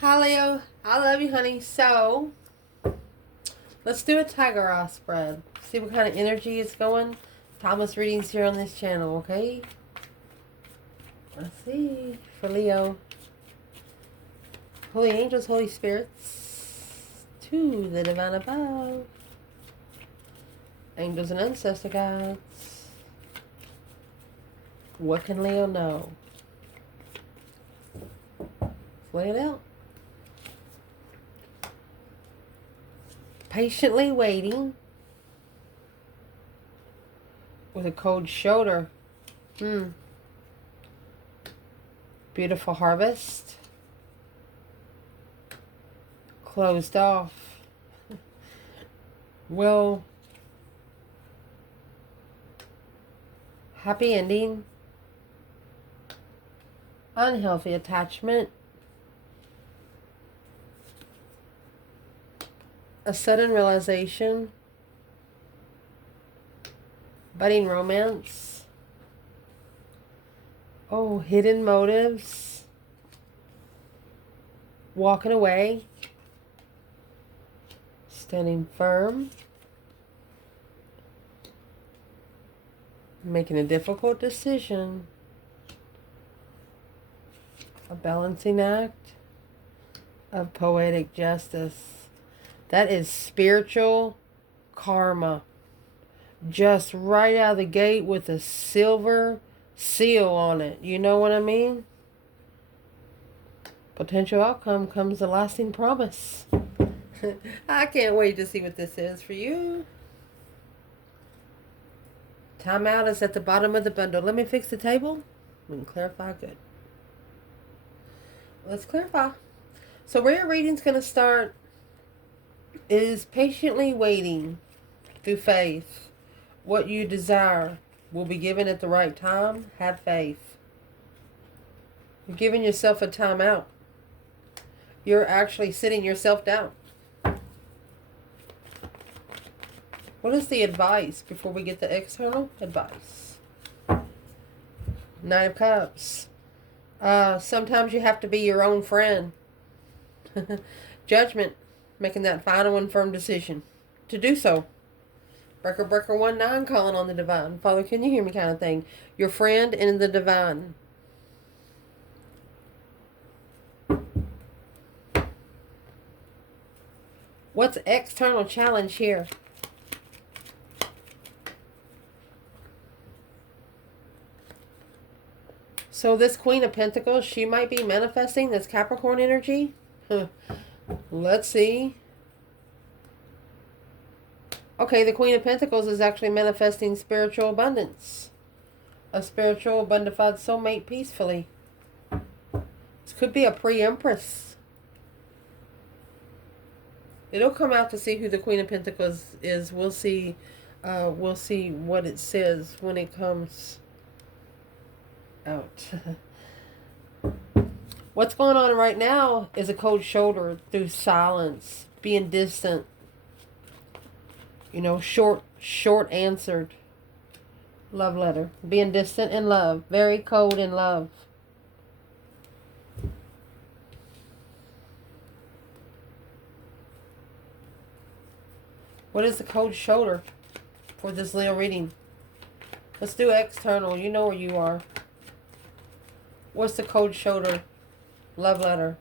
Hi Leo, I love you, honey. So let's do a tiger eye spread. See what kind of energy is going. Thomas readings here on this channel, okay? Let's see for Leo. Holy angels, holy spirits, to the divine above. Angels and ancestor guides. What can Leo know? Lay it out. Patiently waiting with a cold shoulder. Beautiful harvest. Closed off. Well, happy ending. Unhealthy attachment. A sudden realization. Budding romance. Oh, hidden motives. Walking away. Standing firm. Making a difficult decision. A balancing act of poetic justice. That is spiritual karma. Just right out of the gate with a silver seal on it. You know what I mean? Potential outcome comes a lasting promise. I can't wait to see what this is for you. Timeout is at the bottom of the bundle. Let me fix the table. We can clarify good. Let's clarify. So where your reading's going to start is patiently waiting through faith. What you desire will be given at the right time. Have faith. You're giving yourself a timeout. You're actually sitting yourself down. What is the advice before we get the external advice? Nine of Cups. Sometimes you have to be your own friend. Judgment. Making that final and firm decision to do so. Breaker 1-9 calling on the divine. Father, can you hear me kind of thing? Your friend in the divine. What's external challenge here? So this Queen of Pentacles, she might be manifesting this Capricorn energy. Let's see. Okay, the Queen of Pentacles is actually manifesting spiritual abundance. A spiritual, abundified soulmate peacefully. This could be a pre-empress. It'll come out to see who the Queen of Pentacles is. We'll see what it says when it comes out. What's going on right now is a cold shoulder through silence, being distant. You know, short answered. Love letter. Being distant in love. Very cold in love. What is the cold shoulder for this Leo reading? Let's do external. You know where you are. What's the cold shoulder? Love letter.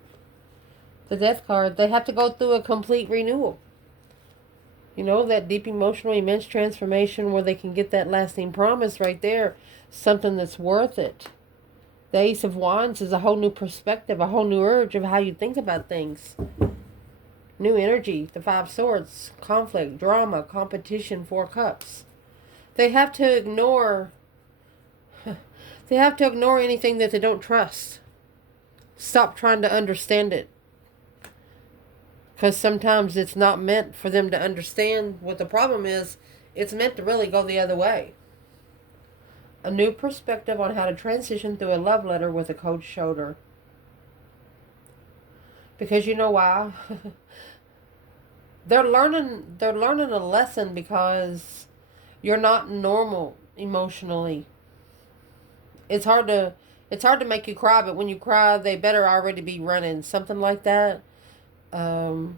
The Death card. They have to go through a complete renewal. You know, that deep emotional, immense transformation where they can get that lasting promise right there. Something that's worth it. The Ace of Wands is a whole new perspective, a whole new urge of how you think about things. New energy. The Five Swords. Conflict, drama, competition, Four Cups. They have to ignore... They have to ignore anything that they don't trust. Stop trying to understand it. Because sometimes it's not meant for them to understand what the problem is. It's meant to really go the other way. A new perspective on how to transition through a love letter with a cold shoulder. Because you know why? They're learning a lesson because you're not normal emotionally. It's hard to It's hard to make you cry, but when you cry, they better already be running. Something like that. You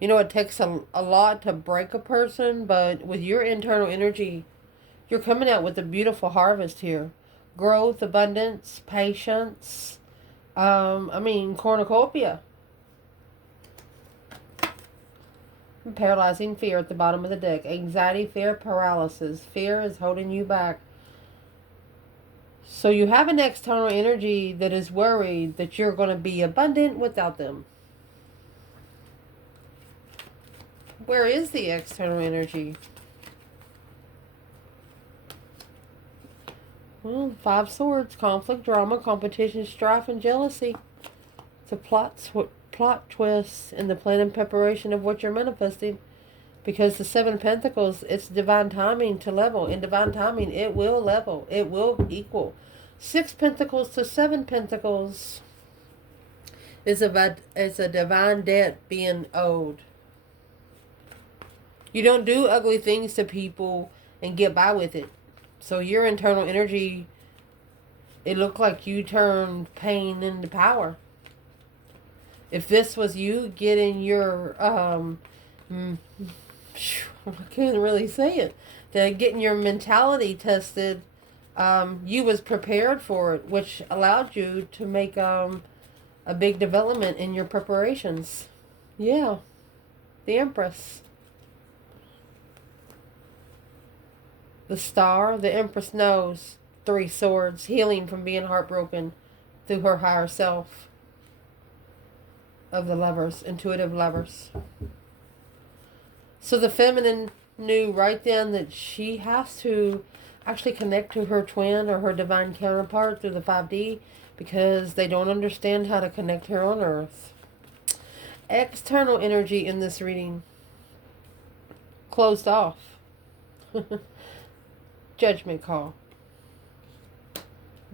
know, it takes a lot to break a person, but with your internal energy, you're coming out with a beautiful harvest here. Growth, abundance, patience. Cornucopia. Paralyzing fear at the bottom of the deck. Anxiety, fear, paralysis. Fear is holding you back. So you have an external energy that is worried that you're going to be abundant without them. Where is the external energy? Well, 5 swords. Conflict, drama, competition, strife, and jealousy. It's a plot twist in the plan and preparation of what you're manifesting. Because the 7 Pentacles, it's divine timing to level. In divine timing, it will level. It will equal. 6 Pentacles to 7 Pentacles is a divine debt being owed. You don't do ugly things to people and get by with it. So your internal energy, it looked like you turned pain into power. If this was you getting your, I can't really say it, getting your mentality tested, you was prepared for it, which allowed you to make a big development in your preparations. Yeah, the Empress. The Star, the Empress knows. 3 swords, healing from being heartbroken through her higher self. Of the lovers, intuitive lovers. So the feminine knew right then that she has to actually connect to her twin or her divine counterpart through the 5D because they don't understand how to connect here on Earth. External energy in this reading. Closed off. Judgment call.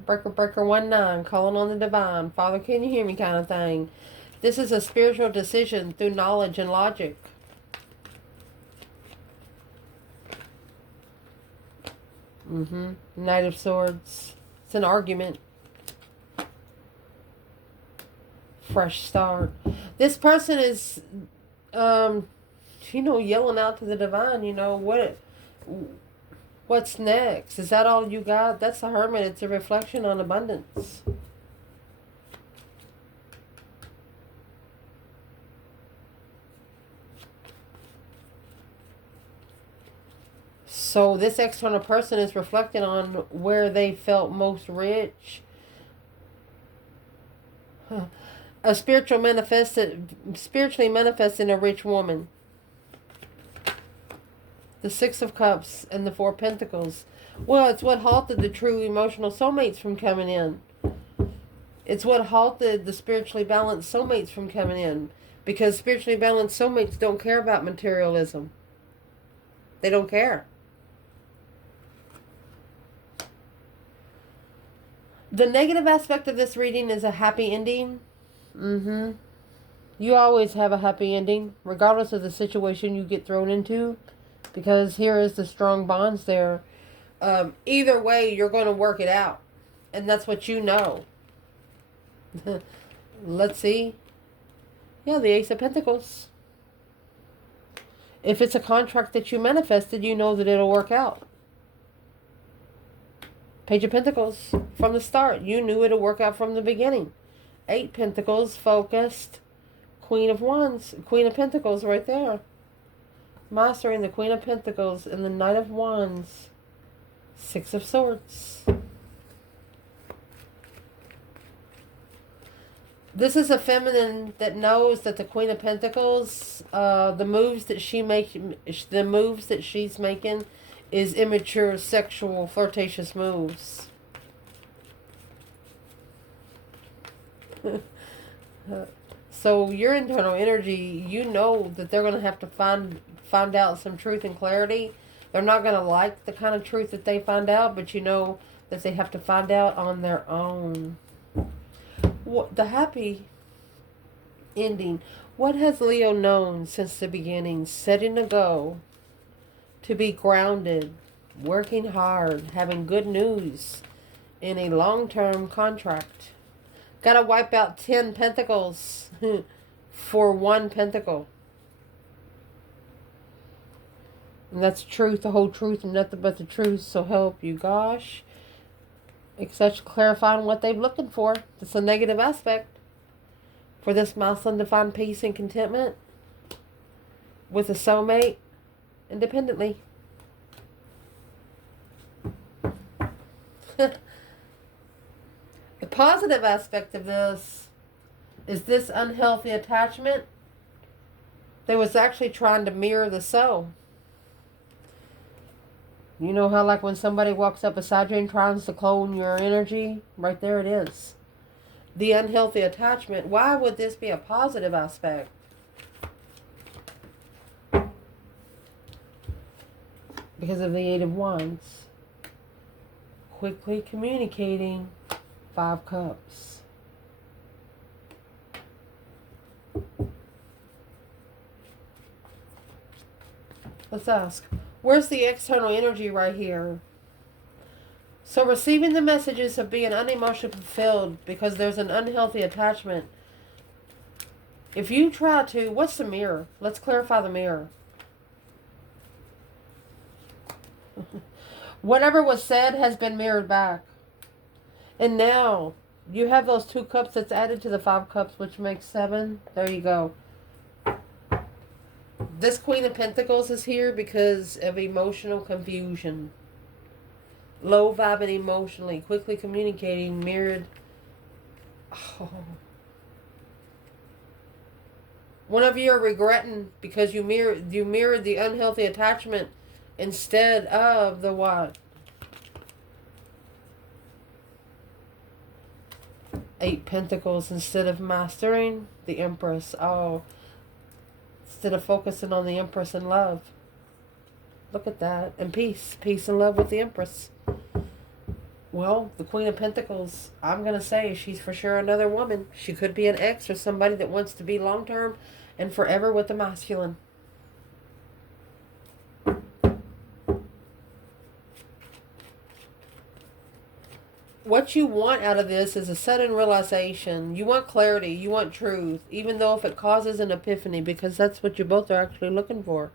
Breaker 19, calling on the divine. Father, can you hear me kind of thing. This is a spiritual decision through knowledge and logic. Knight of Swords. It's an argument. Fresh start. This person is, yelling out to the divine, what's next? Is that all you got? That's the Hermit. It's a reflection on abundance. So this external person is reflecting on where they felt most rich. Spiritually manifesting a rich woman. The 6 of Cups and the 4 Pentacles. Well, it's what halted the true emotional soulmates from coming in. It's what halted the spiritually balanced soulmates from coming in. Because spiritually balanced soulmates don't care about materialism. They don't care. The negative aspect of this reading is a happy ending. You always have a happy ending, regardless of the situation you get thrown into. Because here is the strong bonds there. Either way, you're going to work it out. And that's what you know. Let's see. Yeah, the Ace of Pentacles. If it's a contract that you manifested, you know that it'll work out. Page of Pentacles. From the start, you knew it'll work out from the beginning. 8 Pentacles, focused. Queen of Wands. Queen of Pentacles right there. Mastering the Queen of Pentacles and the Knight of Wands. 6 of Swords. This is a feminine that knows that the Queen of Pentacles, the moves that she's making is immature, sexual, flirtatious moves. So your internal energy, you know that they're going to have to find out some truth and clarity. They're not going to like the kind of truth that they find out, but you know that they have to find out on their own. What the happy ending. What has Leo known since the beginning? Setting a goal. To be grounded. Working hard. Having good news. in a long-term contract. Gotta wipe out 10 pentacles for 1 pentacle. And that's truth, the whole truth, and nothing but the truth. So help you, gosh. Etc. Clarifying what they're looking for. That's a negative aspect. For this masculine to find peace and contentment with a soulmate independently. The positive aspect of this is this unhealthy attachment that was actually trying to mirror the soul. You know how like when somebody walks up beside you and tries to clone your energy? Right there it is. The unhealthy attachment. Why would this be a positive aspect? Because of the 8 of Wands. Quickly communicating. 5 Cups. Let's ask. Where's the external energy right here? So receiving the messages of being unemotionally fulfilled because there's an unhealthy attachment. If you try to, what's the mirror? Let's clarify the mirror. Whatever was said has been mirrored back. And now you have those 2 cups that's added to the 5 cups, which makes 7. There you go. This Queen of Pentacles is here because of emotional confusion. Low vibing emotionally, quickly communicating, mirrored. Oh. One of you are regretting because you mirrored the unhealthy attachment instead of the what? 8 Pentacles instead of mastering the Empress. Oh. Instead of focusing on the Empress and love. Look at that. And peace. Peace and love with the Empress. Well, the Queen of Pentacles, I'm going to say she's for sure another woman. She could be an ex or somebody that wants to be long-term and forever with the masculine. What you want out of this is a sudden realization. You want clarity. You want truth. Even though if it causes an epiphany, because that's what you both are actually looking for.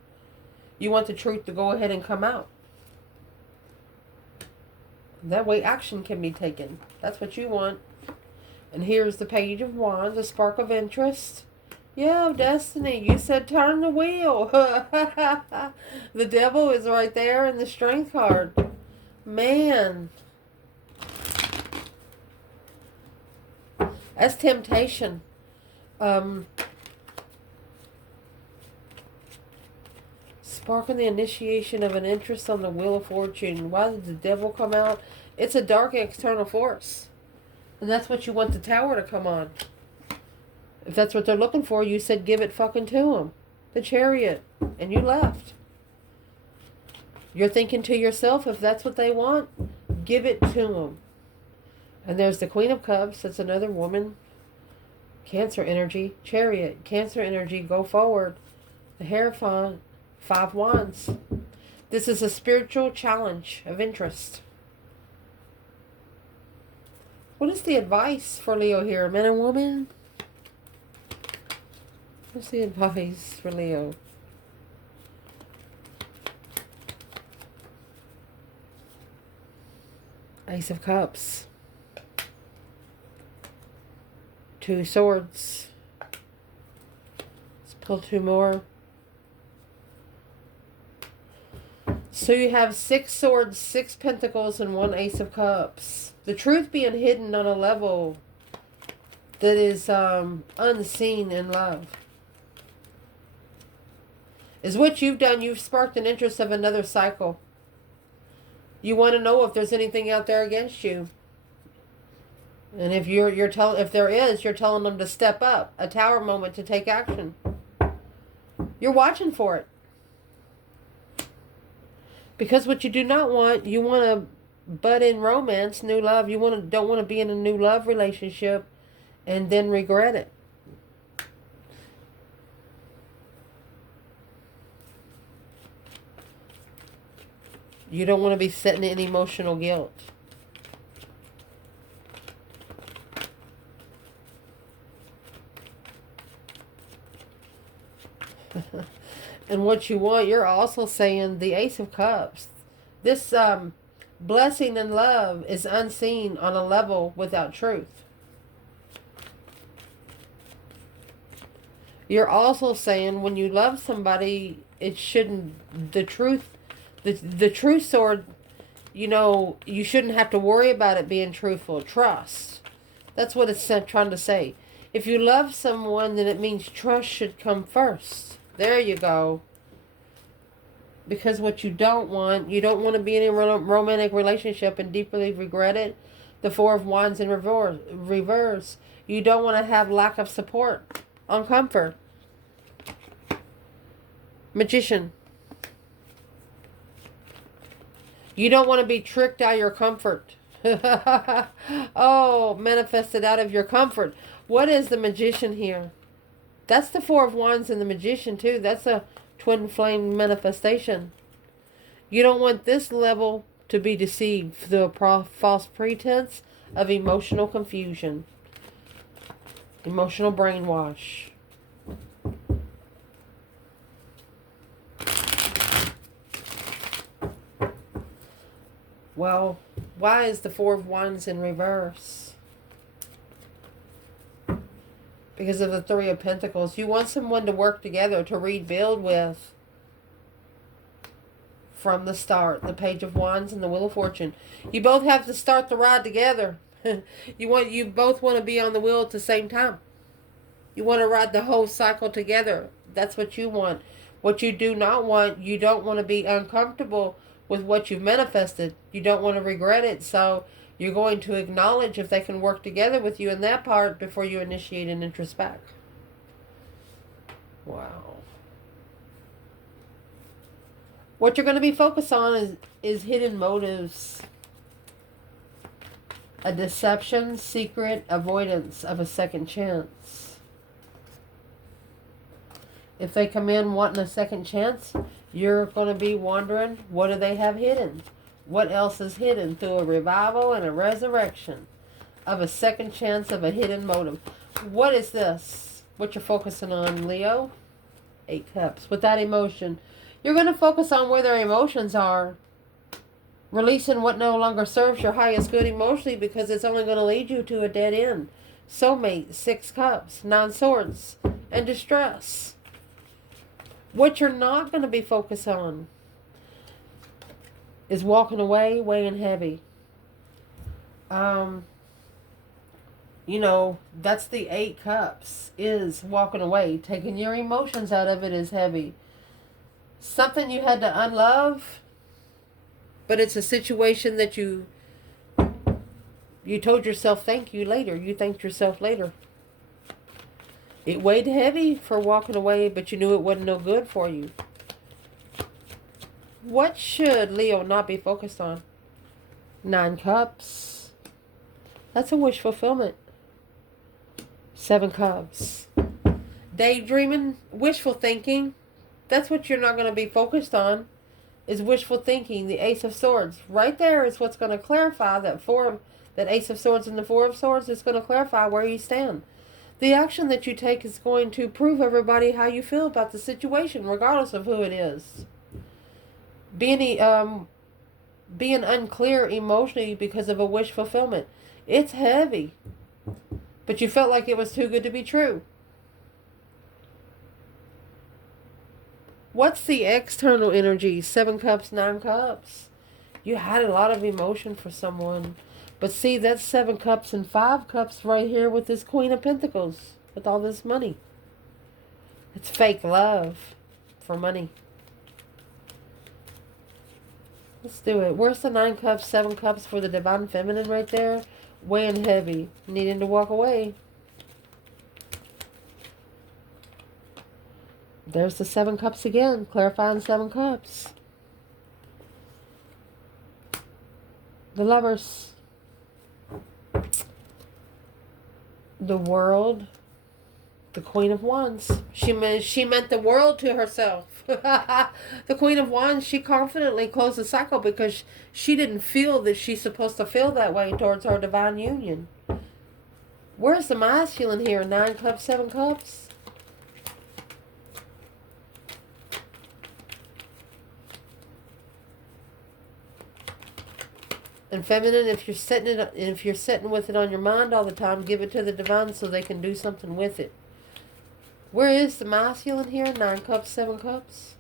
You want the truth to go ahead and come out. That way action can be taken. That's what you want. And here's the Page of Wands, a spark of interest. Yeah, Destiny. You said turn the wheel. The Devil is right there in the Strength card. Man. That's temptation. Sparking the initiation of an interest on the Wheel of Fortune. Why did the Devil come out? It's a dark external force. And that's what you want the Tower to come on. If that's what they're looking for, you said give it fucking to them. The Chariot. And you left. You're thinking to yourself, if that's what they want, give it to them. And there's the Queen of Cups. That's another woman. Cancer energy. Chariot. Cancer energy. Go forward. The Hierophant. 5 Wands. This is a spiritual challenge of interest. What is the advice for Leo here? Man and woman? What's the advice for Leo? Ace of Cups. 2 Swords. Let's pull 2 more. So you have 6 Swords, 6 Pentacles, and 1 Ace of Cups. The truth being hidden on a level that is unseen in love. Is what you've done. You've sparked an interest of another cycle. You want to know if there's anything out there against you. And if if there is, you're telling them to step up. A Tower moment to take action. You're watching for it. Because what you do not want, you want to butt in romance, new love. You don't want to be in a new love relationship and then regret it. You don't want to be sitting in emotional guilt. And what you want, you're also saying the Ace of Cups. This blessing and love is unseen on a level without truth. You're also saying when you love somebody, it shouldn't, the true sword, you shouldn't have to worry about it being truthful. Trust. That's what it's trying to say. If you love someone, then it means trust should come first. There you go. Because what you don't want to be in a romantic relationship and deeply regret it. The Four of Wands in reverse. You don't want to have lack of support on comfort. Magician. You don't want to be tricked out of your comfort. Oh, manifested out of your comfort. What is the Magician here? That's the Four of Wands and the Magician too. That's a twin flame manifestation. You don't want this level to be deceived through a false pretense of emotional confusion. Emotional brainwash. Well, why is the Four of Wands in reverse? Because of the Three of Pentacles. You want someone to work together, to rebuild with. From the start. The Page of Wands and the Wheel of Fortune. You both have to start the ride together. You both want to be on the wheel at the same time. You want to ride the whole cycle together. That's what you want. What you do not want, you don't want to be uncomfortable with what you've manifested. You don't want to regret it. So you're going to acknowledge if they can work together with you in that part before you initiate an interest back. Wow. What you're going to be focused on is hidden motives. A deception, secret, avoidance of a second chance. If they come in wanting a second chance, you're going to be wondering, what do they have hidden? What else is hidden through a revival and a resurrection of a second chance of a hidden motive? What is this? What you're focusing on, Leo? 8 Cups. With that emotion, you're going to focus on where their emotions are. Releasing what no longer serves your highest good emotionally, because it's only going to lead you to a dead end. Soulmate, 6 Cups, 9 Swords, and distress. What you're not going to be focused on is walking away, weighing heavy. That's the 8 Cups, is walking away. Taking your emotions out of it is heavy. Something you had to unlove, but it's a situation that you told yourself thank you later. You thanked yourself later. It weighed heavy for walking away, but you knew it wasn't no good for you. What should Leo not be focused on? 9 Cups. That's a wish fulfillment. 7 Cups. Daydreaming, wishful thinking. That's what you're not going to be focused on, is wishful thinking. The Ace of Swords. Right there is what's going to clarify that Ace of Swords and the Four of Swords is going to clarify where you stand. The action that you take is going to prove everybody how you feel about the situation, regardless of who it is. Being unclear emotionally because of a wish fulfillment. It's heavy. But you felt like it was too good to be true. What's the external energy? 7 Cups, 9 Cups. You had a lot of emotion for someone. But see, that's 7 Cups and 5 Cups right here with this Queen of Pentacles. With all this money. It's fake love for money. Let's do it. Where's the 9 Cups, 7 Cups for the Divine Feminine right there? Weighing heavy. Needing to walk away. There's the 7 Cups again. Clarifying 7 Cups. The Lovers. The World. The Queen of Wands. She meant the world to herself. The Queen of Wands, she confidently closed the cycle because she didn't feel that she's supposed to feel that way towards her divine union. Where's the masculine here? 9 Cups, 7 Cups. And feminine, if you're sitting with it on your mind all the time, give it to the divine so they can do something with it. Where is the masculine here? 9 cups, 7 cups.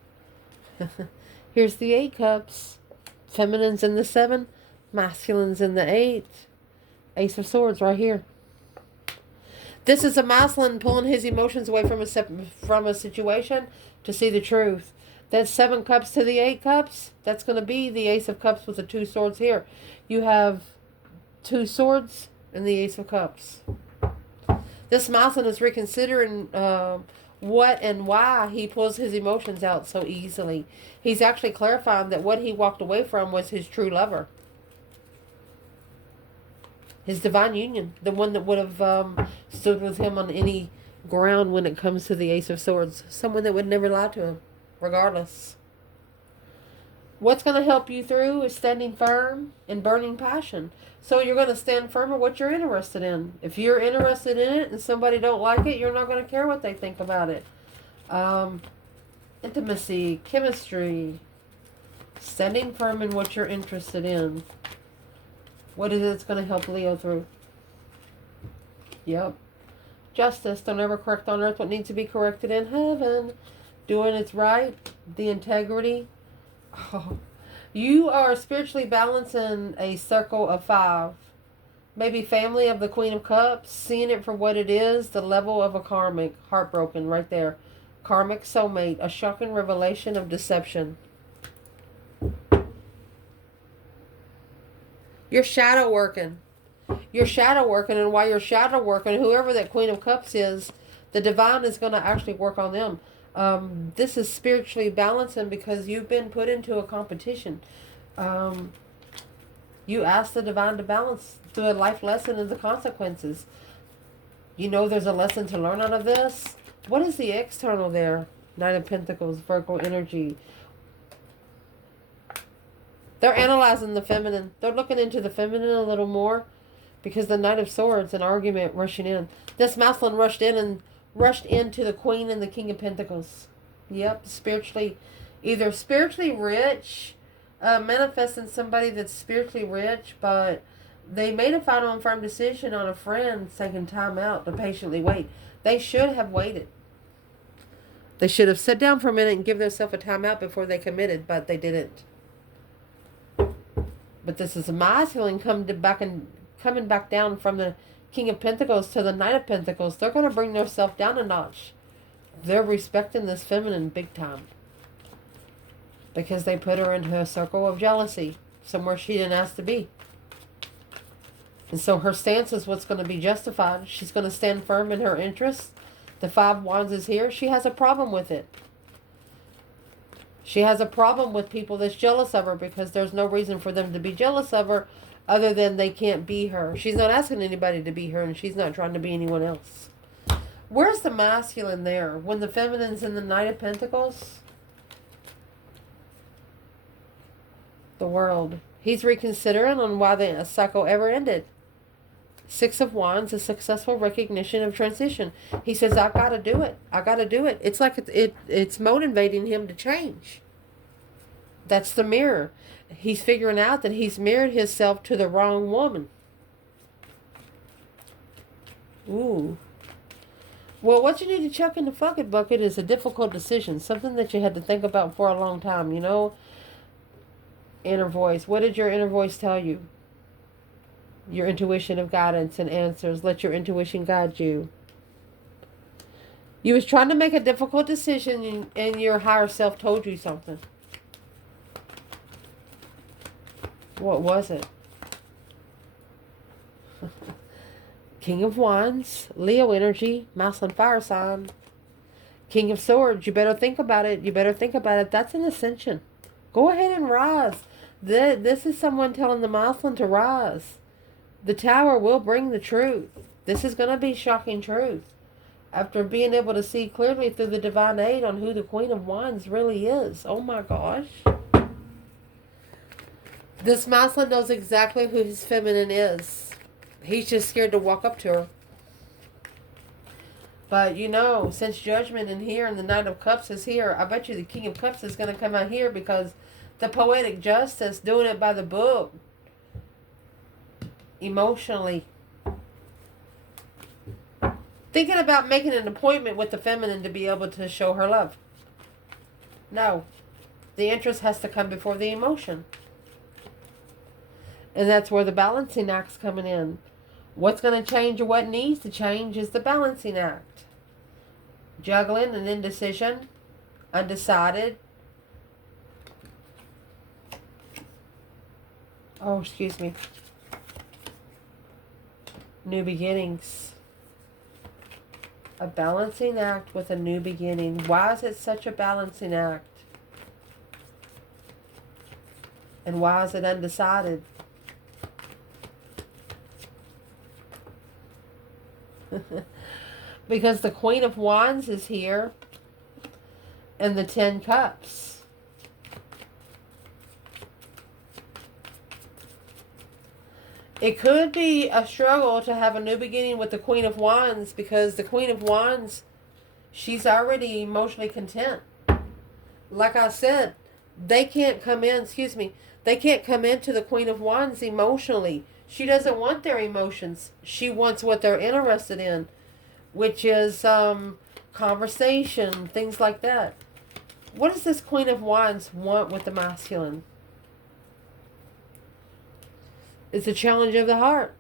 Here's the 8 cups. Feminine's in the 7, masculine's in the 8. Ace of Swords right here. This is a masculine pulling his emotions away from a situation to see the truth. That's 7 cups to the 8 cups. That's going to be the Ace of Cups with the 2 swords here. You have 2 swords and the Ace of Cups. This masculine is reconsidering what and why he pulls his emotions out so easily. He's actually clarifying that what he walked away from was his true lover. His divine union. The one that would have stood with him on any ground when it comes to the Ace of Swords. Someone that would never lie to him, regardless. What's going to help you through is standing firm and burning passion. So you're going to stand firm in what you're interested in. If you're interested in it and somebody don't like it, you're not going to care what they think about it. Intimacy, chemistry, standing firm in what you're interested in. What is it that's going to help Leo through? Yep. Justice. Don't ever correct on earth what needs to be corrected in heaven. Doing it's right. The integrity. Oh. You are spiritually balancing a circle of 5. Maybe family of the Queen of Cups. Seeing it for what it is. The level of a karmic. Heartbroken right there. Karmic soulmate. A shocking revelation of deception. You're shadow working. You're shadow working, and while you're shadow working, whoever that Queen of Cups is, the divine is going to actually work on them. This is spiritually balancing because you've been put into a competition. You ask the divine to balance through a life lesson and the consequences. You know there's a lesson to learn out of this. What is the external there? Knight of Pentacles, Virgo energy. They're analyzing the feminine. They're looking into the feminine a little more because the Knight of Swords, an argument rushing in. This masculine rushed into the Queen and the King of Pentacles. Yep, spiritually, either spiritually rich, manifesting somebody that's spiritually rich, but they made a final and firm decision on a friend taking time out to patiently wait. They should have waited. They should have sat down for a minute and give themselves a time out before they committed, but they didn't. But this is a masculine coming back down from the King of Pentacles to the Knight of Pentacles. They're going to bring themselves down a notch. They're respecting this feminine big time. Because they put her into a circle of jealousy. Somewhere she didn't ask to be. And so her stance is what's going to be justified. She's going to stand firm in her interests. The 5 Wands is here. She has a problem with it. She has a problem with people that's jealous of her because there's no reason for them to be jealous of her other than they can't be her. She's not asking anybody to be her, and she's not trying to be anyone else. Where's the masculine there? When the feminine's in the Knight of Pentacles? The World. He's reconsidering on why the cycle ever ended. 6 of Wands, a successful recognition of transition. He says, I got to do it. I got to do it. It's like it's motivating him to change. That's the mirror. He's figuring out that he's mirrored himself to the wrong woman. Ooh. Well, what you need to chuck in the fucking bucket is a difficult decision. Something that you had to think about for a long time, you know? Inner voice. What did your inner voice tell you? Your intuition of guidance and answers. Let your intuition guide you. You was trying to make a difficult decision and your higher self told you something. What was it? King of Wands, Leo energy, masculine fire sign. King of Swords, you better think about it. You better think about it. That's an ascension. Go ahead and rise. This is someone telling the masculine to rise. The Tower will bring the truth. This is going to be shocking truth. After being able to see clearly through the divine aid on who the Queen of Wands really is. Oh my gosh. This masculine knows exactly who his feminine is. He's just scared to walk up to her. But you know, since Judgment in here and the Knight of Cups is here, I bet you the King of Cups is going to come out here because the Poetic Justice, doing it by the book, emotionally. Thinking about making an appointment with the feminine to be able to show her love. No. The interest has to come before the emotion. And that's where the balancing act's coming in. What's going to change or what needs to change is the balancing act. Juggling and indecision, undecided. Oh, excuse me. New beginnings. A balancing act with a new beginning. Why is it such a balancing act? And why is it undecided? Because the Queen of Wands is here. And the 10 Cups. It could be a struggle to have a new beginning with the Queen of Wands, because the Queen of Wands, she's already emotionally content. Like I said, they can't come in, they can't come into the Queen of Wands emotionally. She doesn't want their emotions. She wants what they're interested in, which is conversation, things like that. What does this Queen of Wands want with the masculine? It's a challenge of the heart.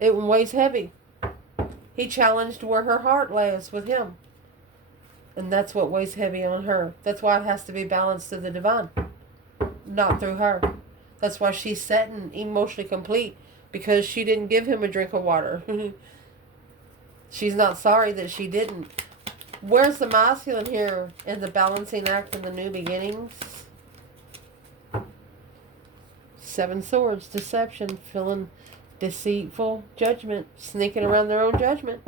It weighs heavy. He challenged where her heart lays with him. And that's what weighs heavy on her. That's why it has to be balanced to the divine. Not through her. That's why she's set and emotionally complete. Because she didn't give him a drink of water. She's not sorry that she didn't. Where's the masculine here in the balancing act and the new beginnings? 7 Swords, deception, feeling deceitful, judgment, sneaking around their own judgment.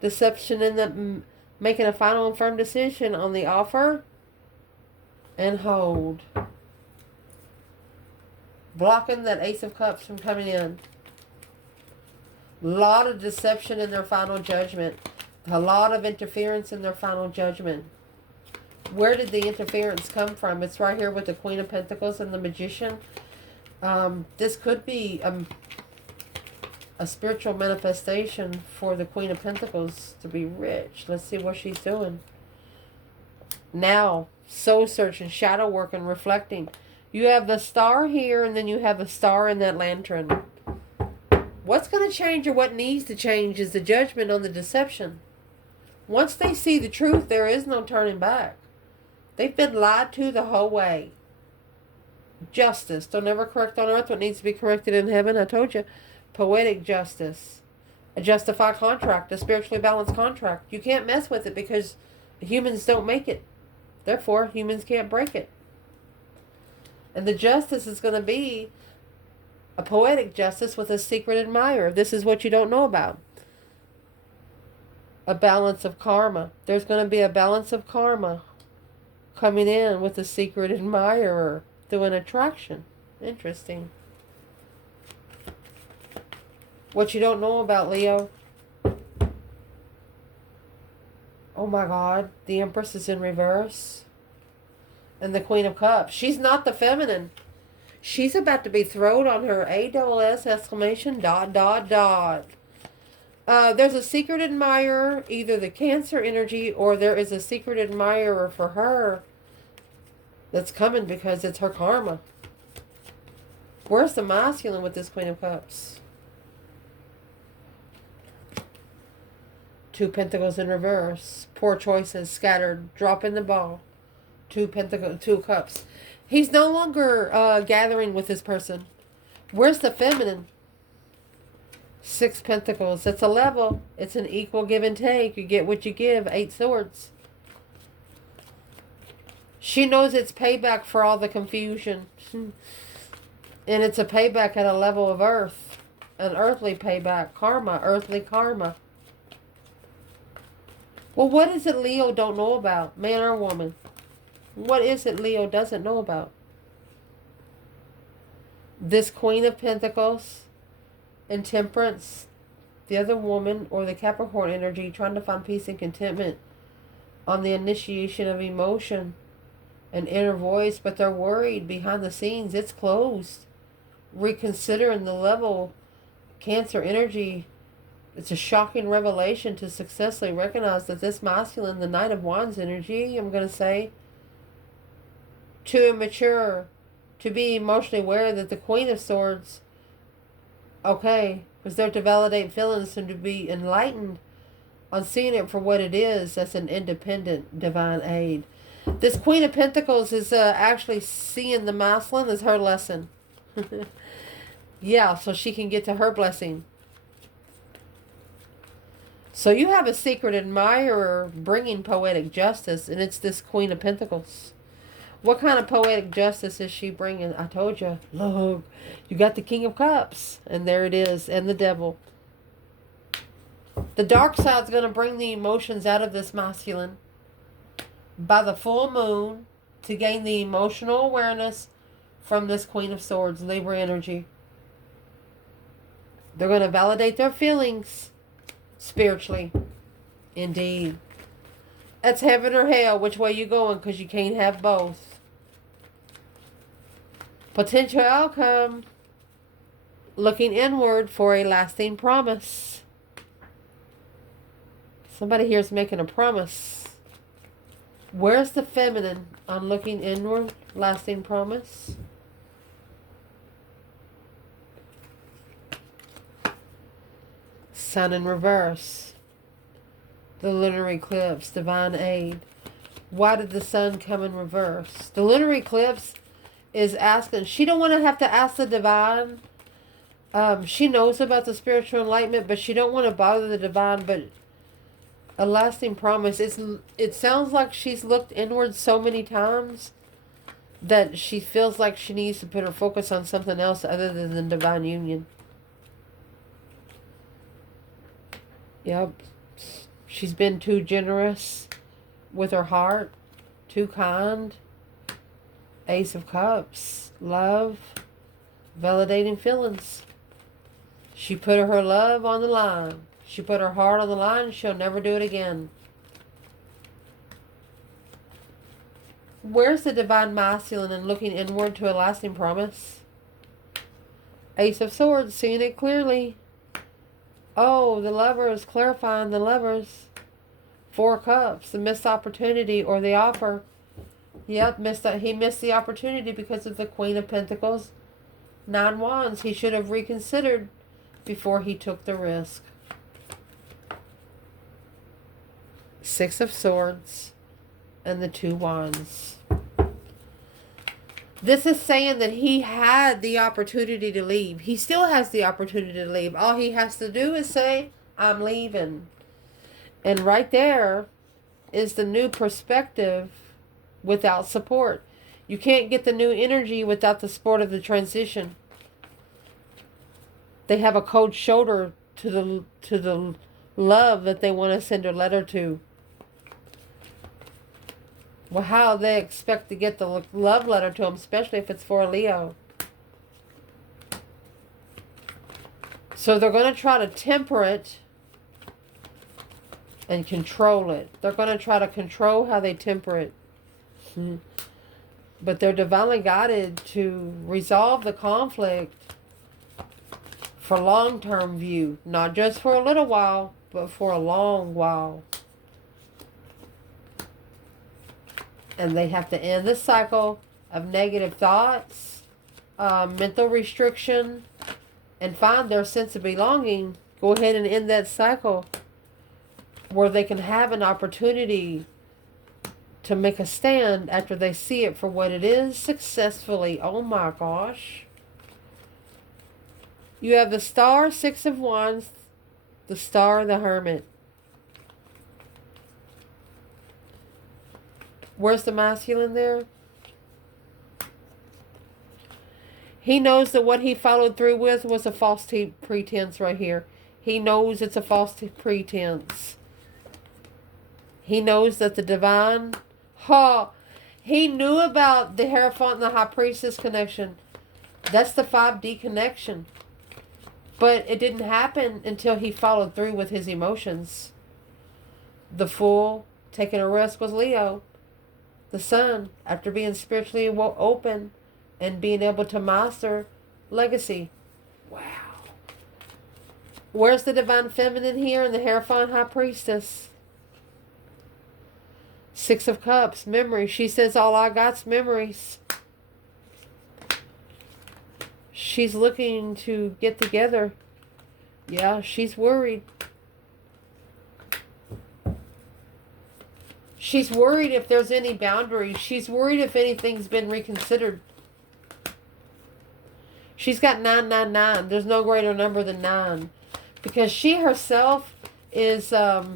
Deception in the making a final and firm decision on the offer and hold. Blocking that Ace of Cups from coming in. A lot of deception in their final judgment. A lot of interference in their final judgment. Where did the interference come from? It's right here with the Queen of Pentacles and the Magician. This could be a spiritual manifestation for the Queen of Pentacles to be rich. Let's see what she's doing. Now, soul searching, shadow work, and reflecting. You have the star here, and then you have a star in that lantern. What's going to change or what needs to change is the judgment on the deception. Once they see the truth, there is no turning back. They've been lied to the whole way. Justice. Don't ever correct on earth what needs to be corrected in heaven. I told you. Poetic justice. A justified contract. A spiritually balanced contract. You can't mess with it because humans don't make it. Therefore, humans can't break it. And the justice is going to be a poetic justice with a secret admirer. This is what you don't know about. A balance of karma. There's going to be a balance of karma coming in with a secret admirer through an attraction. Interesting. What you don't know about, Leo. Oh my God. The Empress is in reverse. And the Queen of Cups. She's not the feminine. She's about to be thrown on her ASS exclamation ... There's a secret admirer, either the Cancer energy, or there is a secret admirer for her that's coming because it's her karma. Where's the masculine with this Queen of Cups? 2 Pentacles in reverse. Poor choices, scattered, dropping the ball. 2 Cups. He's no longer gathering with this person. Where's the feminine? 6 Pentacles. It's a level. It's an equal give and take. You get what you give. 8 Swords. She knows it's payback for all the confusion. And it's a payback at a level of earth. An earthly payback. Karma. Earthly karma. Well, what is it Leo don't know about? Man or woman? What is it Leo doesn't know about? This Queen of Pentacles and Temperance, the other woman, or the Capricorn energy trying to find peace and contentment on the initiation of emotion and inner voice, but they're worried behind the scenes. It's closed. reconsidering the level. Cancer energy, it's a shocking revelation to successfully recognize that this masculine, the Knight of Wands energy, I'm going to say, too immature to be emotionally aware that the Queen of Swords, okay, was there to validate feelings and to be enlightened on seeing it for what it is. That's an independent divine aid. This Queen of Pentacles is actually seeing the masculine as her lesson. Yeah, so she can get to her blessing. So you have a secret admirer bringing poetic justice, and it's this Queen of Pentacles. What kind of poetic justice is she bringing? I told you, look, you got the King of Cups, and there it is, and the Devil. The dark side's going to bring the emotions out of this masculine by the full moon to gain the emotional awareness from this Queen of Swords, Libra energy. They're going to validate their feelings spiritually. Indeed. That's heaven or hell, which way you going, because you can't have both. Potential outcome, looking inward for a lasting promise. Somebody here is making a promise. Where's the feminine on looking inward, lasting promise? Sun in reverse. The lunar eclipse, divine aid. Why did the sun come in reverse? The lunar eclipse is asking, she don't want to have to ask the divine. She knows about the spiritual enlightenment, but she don't want to bother the divine. But a lasting promise. It sounds like she's looked inward so many times that she feels like she needs to put her focus on something else other than the divine union. Yep. She's been too generous with her heart, too kind. Ace of Cups, love, validating feelings. She put her love on the line. She put her heart on the line. She'll never do it again. Where's the divine masculine and looking inward to a lasting promise? Ace of Swords, seeing it clearly. Oh, the Lovers, clarifying the Lovers. Four Cups, the missed opportunity or the offer. Yep, he missed the opportunity because of the Queen of Pentacles. 9 Wands, he should have reconsidered before he took the risk. 6 of Swords and the 2 Wands. This is saying that he had the opportunity to leave. He still has the opportunity to leave. All he has to do is say, I'm leaving. And right there is the new perspective without support. You can't get the new energy without the support of the transition. They have a cold shoulder to the love that they want to send a letter to. Well, how they expect to get the love letter to them, especially if it's for a Leo. So they're going to try to temper it and control it. They're going to try to control how they temper it. But they're divinely guided to resolve the conflict for long-term view. Not just for a little while, but for a long while. And they have to end the cycle of negative thoughts, mental restriction, and find their sense of belonging. Go ahead and end that cycle where they can have an opportunity to make a stand after they see it for what it is successfully. Oh my gosh. You have the Star, 6 of Wands, the Star, the Hermit. Where's the masculine there? He knows that what he followed through with was a false pretense right here. He knows it's a false pretense. He knows that the divine... he knew about the Hierophant and the High Priestess connection. That's the 5D connection. But it didn't happen until he followed through with his emotions. The Fool, taking a risk, was Leo. The Sun, after being spiritually open and being able to master Legacy. Wow. Where's the divine feminine here in the Hierophant High Priestess? Six of Cups. Memory. She says all I got's memories. She's looking to get together. Yeah, she's worried. She's worried if there's any boundaries. She's worried if anything's been reconsidered. She's got 999. There's no greater number than 9. Because she herself is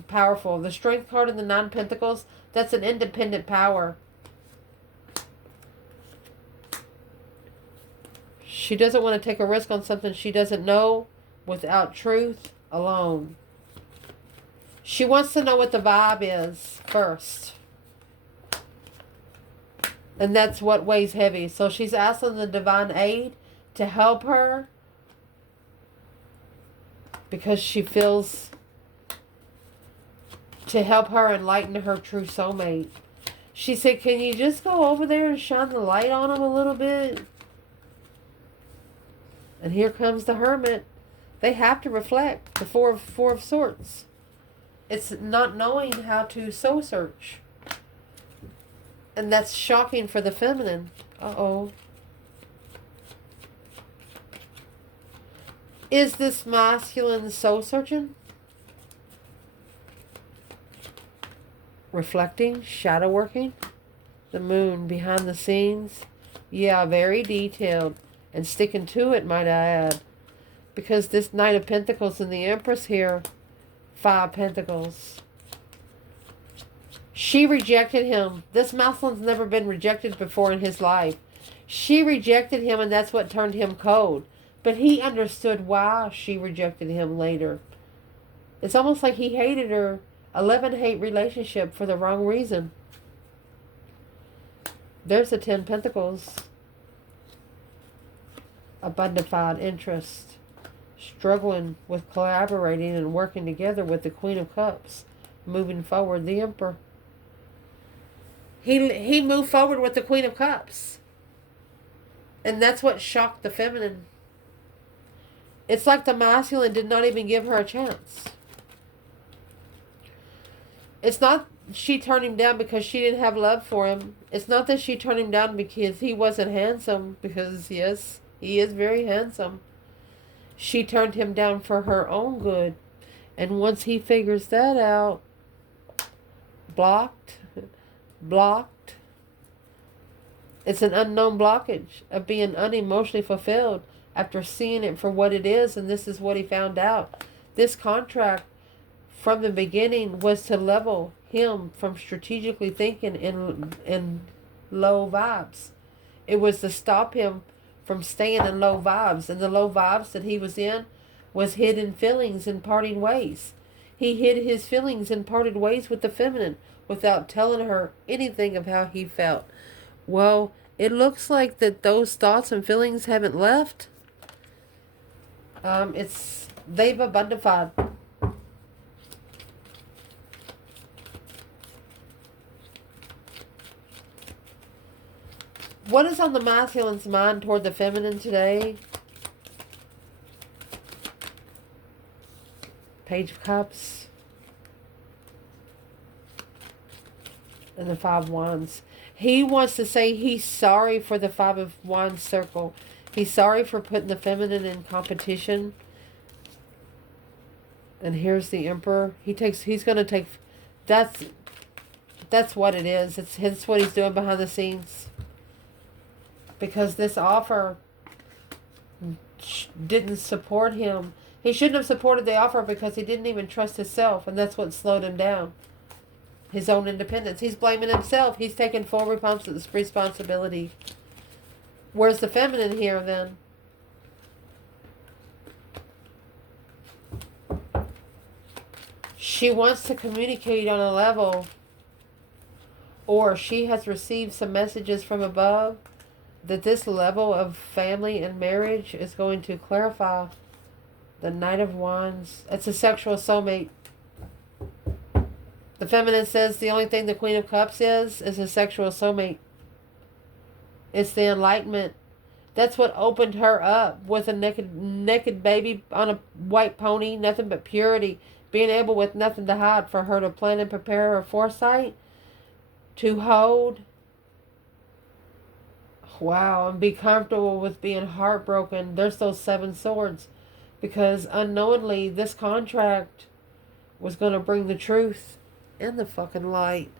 powerful. The Strength card in the 9 Pentacles, that's an independent power. She doesn't want to take a risk on something she doesn't know without truth alone. She wants to know what the vibe is first. And that's what weighs heavy. So she's asking the divine aid to help her because she feels to help her enlighten her true soulmate. She said, can you just go over there and shine the light on him a little bit? And here comes the Hermit. They have to reflect. The Four of Swords. It's not knowing how to soul search. And that's shocking for the feminine. Uh-oh. Is this masculine soul searching? Reflecting, shadow working. The Moon behind the scenes. Yeah, very detailed. And sticking to it, might I add. Because this Knight of Pentacles and the Empress here, 5 Pentacles. She rejected him. This masculine's never been rejected before in his life. She rejected him, and that's what turned him cold. But he understood why she rejected him later. It's almost like he hated her. A love-and-hate relationship for the wrong reason. There's the 10 Pentacles. Abundified interest. Struggling with collaborating and working together with the Queen of Cups. Moving forward, the Emperor. He moved forward with the Queen of Cups. And that's what shocked the feminine. It's like the masculine did not even give her a chance. It's not she turned him down because she didn't have love for him. It's not that she turned him down because he wasn't handsome. Because, yes, he is very handsome. She turned him down for her own good. And once he figures that out, blocked. It's an unknown blockage of being unemotionally fulfilled after seeing it for what it is. And this is what he found out. This contract from the beginning was to level him from strategically thinking in low vibes. It was to stop him from staying in low vibes. And the low vibes that he was in was hidden feelings and parting ways. He hid his feelings and parted ways with the feminine without telling her anything of how he felt. Well, it looks like that those thoughts and feelings haven't left. They've abundified. What is on the masculine's mind toward the feminine today? Page of Cups. And the 5 of Wands. He wants to say he's sorry for the 5 of Wands circle. He's sorry for putting the feminine in competition. And here's the Emperor. He's going to take... That's what it is. It's what he's doing behind the scenes. Because this offer didn't support him. He shouldn't have supported the offer because he didn't even trust himself. And that's what slowed him down. His own independence. He's blaming himself. He's taking full responsibility. Where's the feminine here then? She wants to communicate on a level. Or she has received some messages from above that this level of family and marriage is going to clarify. The Knight of Wands. It's a sexual soulmate. The feminine says the only thing the Queen of Cups is a sexual soulmate. It's the enlightenment. That's what opened her up with a naked baby on a white pony, nothing but purity, being able with nothing to hide for her to plan and prepare her foresight to hold. Wow, and be comfortable with being heartbroken. There's those 7 swords. Because unknowingly, this contract was going to bring the truth and the fucking light.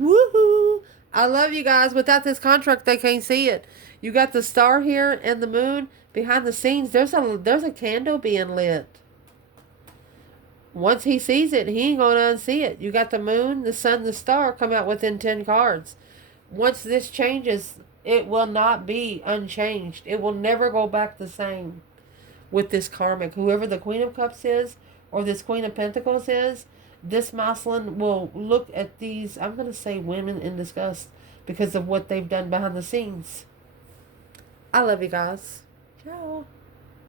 Woohoo! I love you guys. Without this contract, they can't see it. You got the star here and the moon behind the scenes. There's a candle being lit. Once he sees it, he ain't going to unsee it. You got the moon, the sun, the star come out within 10 cards. Once this changes, it will not be unchanged. It will never go back the same with this karmic. Whoever the Queen of Cups is or this Queen of Pentacles is, this masculine will look at these, I'm going to say women in disgust because of what they've done behind the scenes. I love you guys. Ciao.